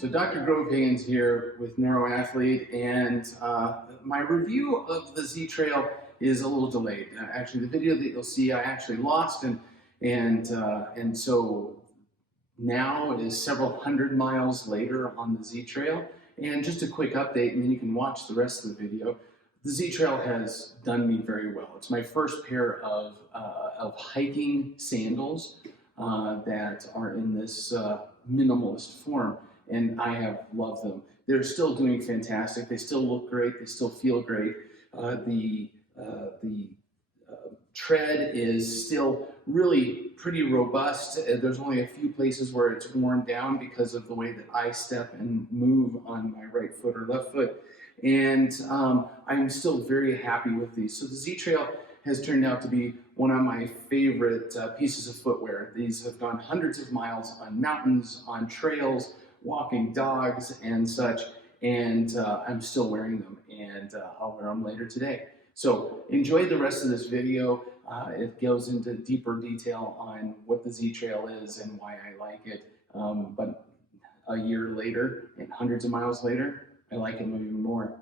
So Dr. Grove Higgins here with Neuroathlete, and my review of the Z-Trail is a little delayed. Actually, the video that you'll see I actually lost, and so now it is several hundred miles later on the Z-Trail. And just a quick update, and then you can watch the rest of the video. The Z-Trail has done me very well. It's my first pair of hiking sandals that are in this minimalist form, and I have loved them. They're still doing fantastic. They still look great. They still feel great. The tread is still really pretty robust. There's only a few places where it's worn down because of the way that I step and move on my right foot or left foot. And I'm still very happy with these. So the Z-Trail has turned out to be one of my favorite pieces of footwear. These have gone hundreds of miles on mountains, on trails, walking dogs and such, and I'm still wearing them, and I'll wear them later today. So enjoy the rest of this video. It goes into deeper detail on what the Z-Trail is and why I like it. But a year later and hundreds of miles later, I like it even more.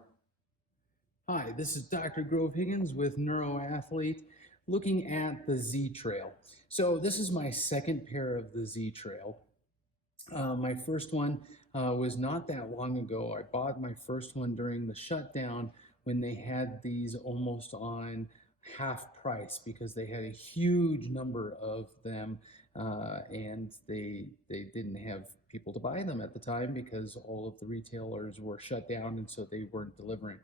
Hi, this is Dr. Grove Higgins with Neuroathlete, looking at the Z-Trail. So this is my second pair of the Z-Trail. My first one was not that long ago. I bought my first one during the shutdown when they had these almost on half price because they had a huge number of them, and they didn't have people to buy them at the time because all of the retailers were shut down, and so they weren't delivering.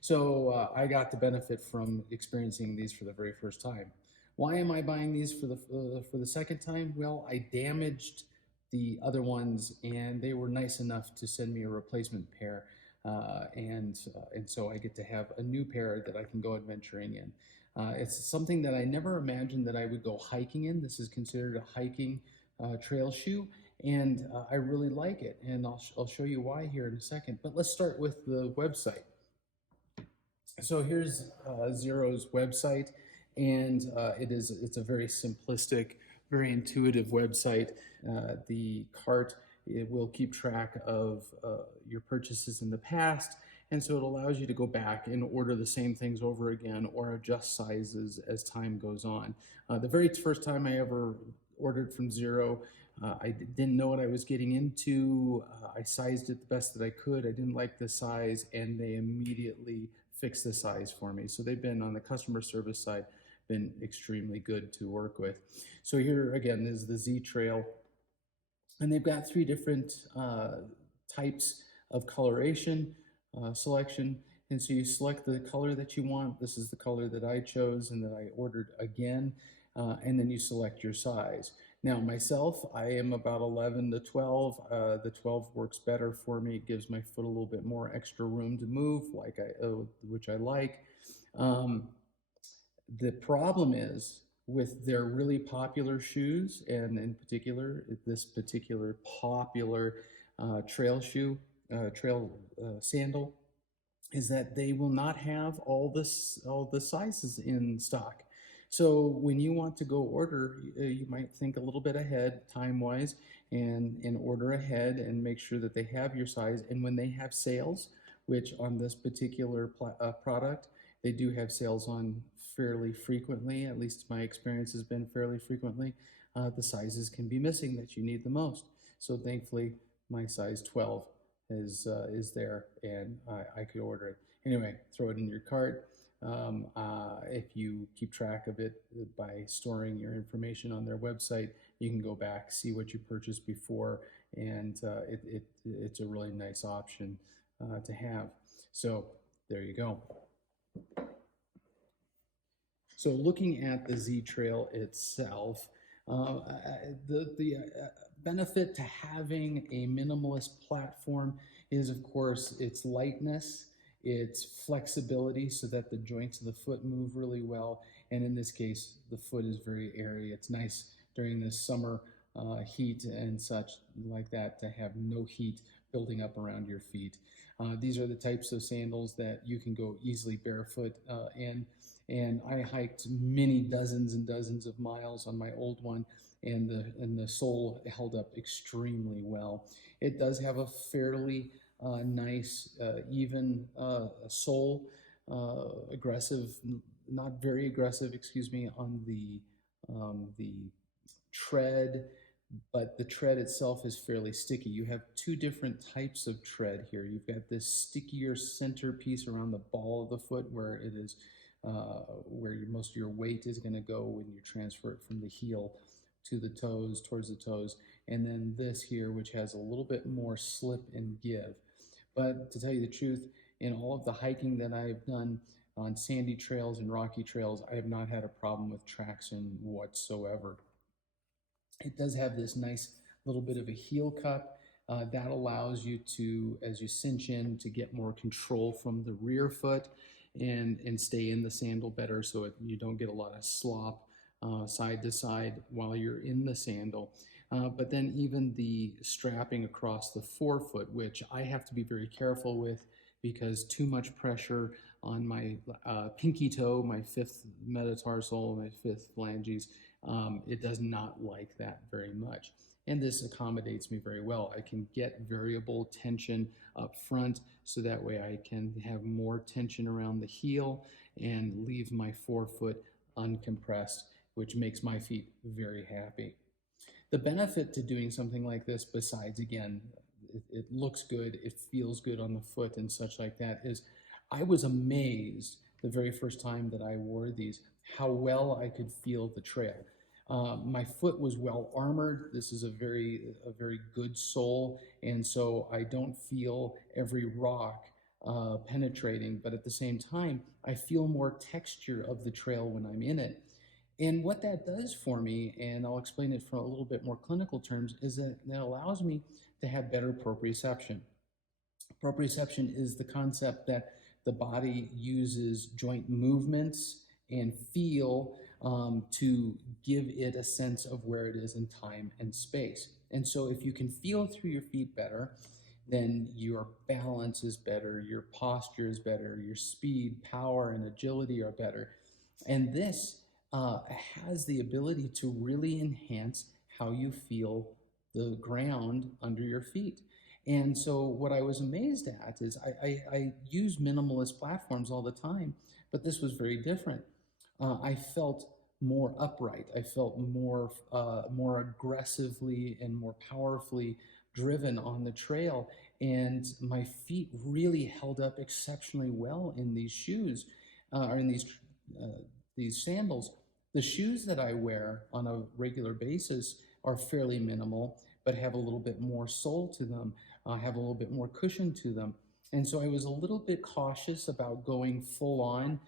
So I got the benefit from experiencing these for the very first time. Why am I buying these for the second time? Well, I damaged the other ones, and they were nice enough to send me a replacement pair, and so I get to have a new pair that I can go adventuring in. It's something that I never imagined that I would go hiking in. This is considered a hiking trail shoe, and I really like it, and I'll show you why here in a second. But let's start with the website. So here's Xero's website, and it's a very simplistic, very intuitive website. The cart, it will keep track of your purchases in the past, and so it allows you to go back and order the same things over again or adjust sizes as time goes on. The very first time I ever ordered from Xero, I didn't know what I was getting into. I sized it the best that I could. I didn't like the size, and they immediately fixed the size for me. So they've been, on the customer service side, been extremely good to work with. So here again is the Z-Trail, and they've got three different types of coloration selection. And so you select the color that you want. This is the color that I chose and that I ordered again, and then you select your size. Now myself, I am about 11 to 12. The 12 works better for me. It gives my foot a little bit more extra room to move, which I like. The problem is with their really popular shoes, and in particular, this particular popular trail sandal, is that they will not have all the sizes in stock. So when you want to go order, you might think a little bit ahead time-wise and order ahead and make sure that they have your size. And when they have sales, which on this particular product, they do have sales on fairly frequently, at least my experience has been fairly frequently, the sizes can be missing that you need the most. So thankfully, my size 12 is there, and I could order it. Anyway, throw it in your cart. If you keep track of it by storing your information on their website, you can go back, see what you purchased before, and it's a really nice option to have. So there you go. So looking at the Z-Trail itself, the benefit to having a minimalist platform is, of course, its lightness, its flexibility so that the joints of the foot move really well, and in this case, the foot is very airy. It's nice during the summer heat and such like that to have no heat building up around your feet. These are the types of sandals that you can go easily barefoot in. And I hiked many dozens and dozens of miles on my old one, and the sole held up extremely well. It does have a fairly nice, even sole, aggressive, not very aggressive, excuse me, on the tread, but the tread itself is fairly sticky. You have two different types of tread here. You've got this stickier center piece around the ball of the foot where it is where most of your weight is going to go when you transfer it from the heel to the toes, towards the toes, and then this here, which has a little bit more slip and give. But to tell you the truth, in all of the hiking that I've done on sandy trails and rocky trails, I have not had a problem with traction whatsoever. It does have this nice little bit of a heel cup that allows you to, as you cinch in, to get more control from the rear foot and stay in the sandal better, so you don't get a lot of slop side to side while you're in the sandal. But then even the strapping across the forefoot, which I have to be very careful with because too much pressure on my pinky toe, my fifth metatarsal, my fifth phalanges, it does not like that very much. And this accommodates me very well. I can get variable tension up front, so that way I can have more tension around the heel and leave my forefoot uncompressed, which makes my feet very happy. The benefit to doing something like this, besides, again, it looks good, it feels good on the foot and such like that, is I was amazed the very first time that I wore these how well I could feel the trail. My foot was well armored. This is a very good sole, and so I don't feel every rock penetrating, but at the same time, I feel more texture of the trail when I'm in it. And what that does for me, and I'll explain it for a little bit more clinical terms, is that it allows me to have better proprioception. Proprioception is the concept that the body uses joint movements and feel to give it a sense of where it is in time and space. And so if you can feel through your feet better, then your balance is better, your posture is better, your speed, power, and agility are better. And this has the ability to really enhance how you feel the ground under your feet. And so what I was amazed at is I use minimalist platforms all the time, but this was very different. I felt more upright. I felt more aggressively and more powerfully driven on the trail, and my feet really held up exceptionally well in these shoes, or in these sandals. The shoes that I wear on a regular basis are fairly minimal, but have a little bit more sole to them, have a little bit more cushion to them. And so I was a little bit cautious about going full on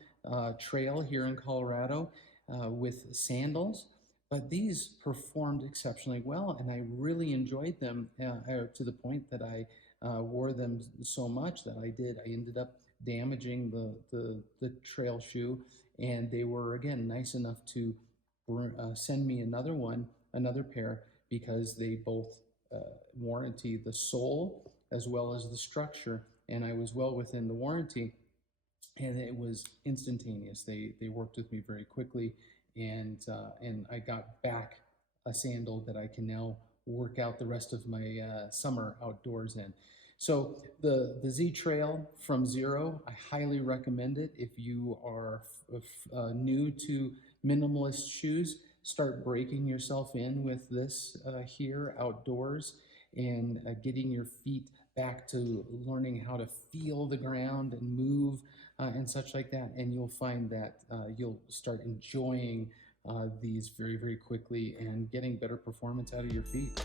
trail here in Colorado with sandals, but these performed exceptionally well, and I really enjoyed them to the point that I wore them so much that I ended up damaging the trail shoe, and they were, again, nice enough to send me another pair, because they both warranty the sole as well as the structure, and I was well within the warranty, and it was instantaneous. They worked with me very quickly, and I got back a sandal that I can now work out the rest of my summer outdoors in. So the Z-Trail from Xero, I highly recommend it. If you are new to minimalist shoes, start breaking yourself in with this here outdoors, and getting your feet back to learning how to feel the ground and move and such like that. And you'll find that you'll start enjoying these very, very quickly and getting better performance out of your feet.